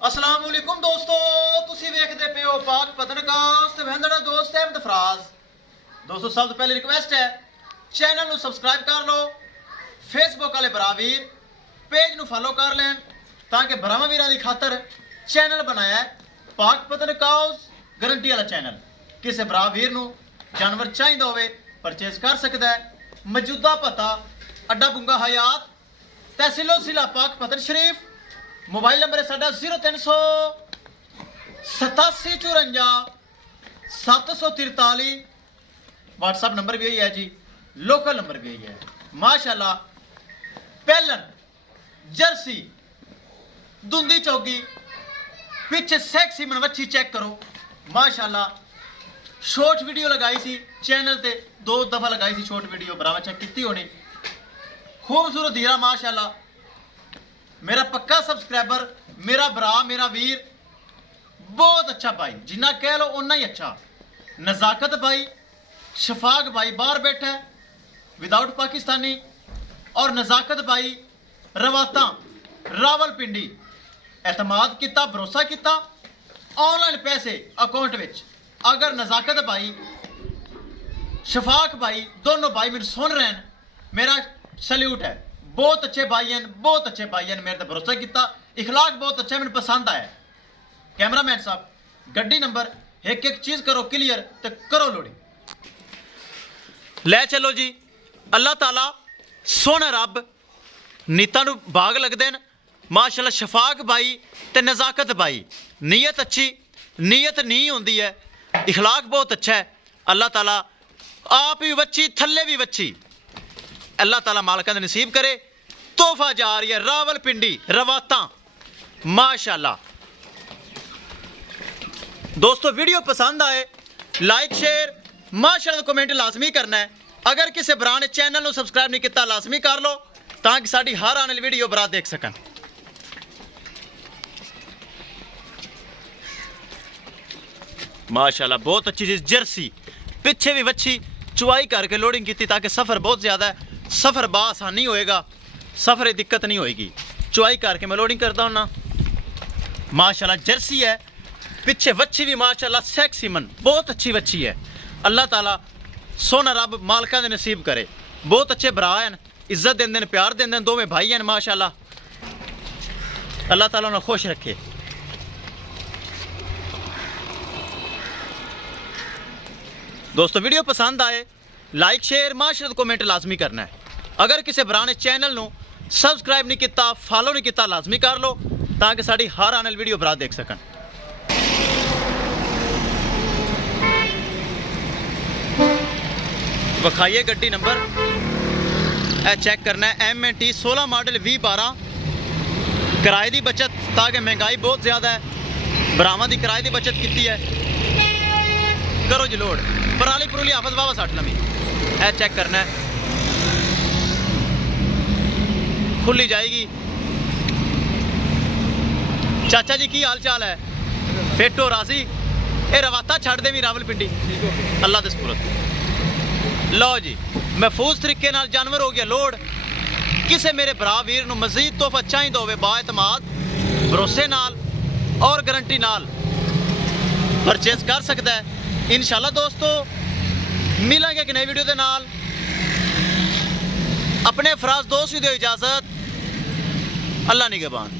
अस्सलाम वालेकुम दोस्तों, तुसी वेखदे पे हो पाक पतनकास्ट वेंदड़ा दोस्त अहमद फराज। दोस्तों सब तो पहले रिक्वेस्ट है चैनल ਨੂੰ ਸਬਸਕ੍ਰਾਈਬ ਕਰ ਲਓ, फेसबुक वाले भरा वीर पेज ਨੂੰ फॉलो कर लें ताकि भरावां वीरां दी खातर चैनल बनाया है पाक पतनकास्ट गारंटी वाला चैनल। किसी भरा वीर ਨੂੰ जानवर चाहिए होवे परचेज कर सकता है। मौजूदा पता अड्डा बुंगा हयात तहसीलो जिला पाक पतन शरीफ। मोबाइल नंबर है साडा 038754 व्हाट्सअप नंबर भी यही है जी, लोकल नंबर भी यही है। माशाल्लाह पहलन जर्सी धुंदी चौगी पिछे सेक्सी मनवच्छी चेक करो माशाल्लाह। शॉर्ट वीडियो लगाई सी चैनल ते 2 दफा लगाई सी शॉर्ट वीडियो, बराबर चेक की होनी। खूबसूरत हीरा माशाल्लाह, मेरा पक्का सब्सक्राइबर, मेरा भरा, मेरा वीर, बहुत अच्छा भाई, जिन्ना कह लो उन्ना ही अच्छा। नज़ाकत भाई, शफाक भाई बाहर बैठा है विदाउट पाकिस्तानी, और नज़ाकत भाई रवाता रावलपिंडी। एतमाद किता, भरोसा किता, ऑनलाइन पैसे अकाउंट विच। अगर नज़ाकत भाई शफाक भाई दोनों भाई मेरे सुन रहे हैं, मेरा सल्यूट है। बहुत अच्छे भाई हैं, बहुत अच्छे भाई हैं, मेरे तो भरोसा किया, इखलाक बहुत अच्छा, मैंने पसंद आया। कैमरामैन साहब गड्डी नंबर एक एक चीज़ करो क्लियर तो करो लोडिंग। लै चलो जी। अल्लाह ताला सोना रब नीता नू बाग लगते हैं माशाल्लाह। शफाक भाई ते नज़ाकत भाई नीयत अच्छी, नीयत नहीं होती है, इखलाक बहुत अच्छा है। अल्लाह ताला आप भी बच्ची थल्ले भी बच्ची अल्लाह ताला मालका ने नसीब करे। तोहफा जा रही है रावलपिंडी रवाता माशाल्लाह। दोस्तों वीडियो पसंद आए लाइक शेयर माशाल्लाह कमेंट लाजमी करना है। अगर किसी भरा ने चैनल को सब्सक्राइब नहीं किया लाजमी कर लो ताकि साड़ी हर आने वाली वीडियो भरा देख सकन। माशाल्लाह बहुत अच्छी चीज़ जर्सी पिछे भी वच्छी चुवाई करके लोडिंग की ताकि सफ़र बहुत ज़्यादा है, सफ़र बासानी होएगा, सफ़र दिक्कत नहीं होएगी। चुवाई करके मैं लोडिंग करता हूँ ना। माशाल्लाह जर्सी है, पिछे वच्छी भी माशाल्लाह सेक्सी मन, बहुत अच्छी वच्छी है। अल्लाह ताला सोना रब मालका दे नसीब करे। बहुत अच्छे भरा हैं, इज्जत देंदे, प्यार देंदे, दोवें भाई हैं माशाल्लाह। अल्लाह ताला उन्हें खुश रखे। दोस्तों वीडियो पसंद आए लाइक शेयर माशाल्लाह कमेंट लाजमी करना है। अगर किसी भरा ने चैनल को सब्सक्राइब नहीं किया फॉलो नहीं किया लाजमी कर लो ताकि साड़ी हर आने वाली वीडियो भरा देख सकन। विखाइए गड्डी नंबर ए चेक करना है MNT 16 मॉडल 2012। किराए की बचत ताकि महंगाई बहुत ज़्यादा है, भरावां की किराए की बचत की है। करो जी लोड पराली पुराली आफत वावा सट लमी ए चेक करना है, खुली जाएगी। चाचा जी की हाल चाल है? फिट हो राजी? ये रवाता छड़ दे भी रावलपिंडी अल्लाह दे सुपुरद। लो जी महफूज तरीके नाल जानवर हो गया लोड। किसी मेरे भरा वीर नूं मजीद तोहफा चाहिए होवे बाएतमाद भरोसे नाल और गारंटी नाल परचेज कर सकता है इंशाल्लाह। दोस्तों मिलेंगे एक नई वीडियो के नाल। अपने फराज दोस्त भी दो इजाज़त। अल्लाह निगहबान।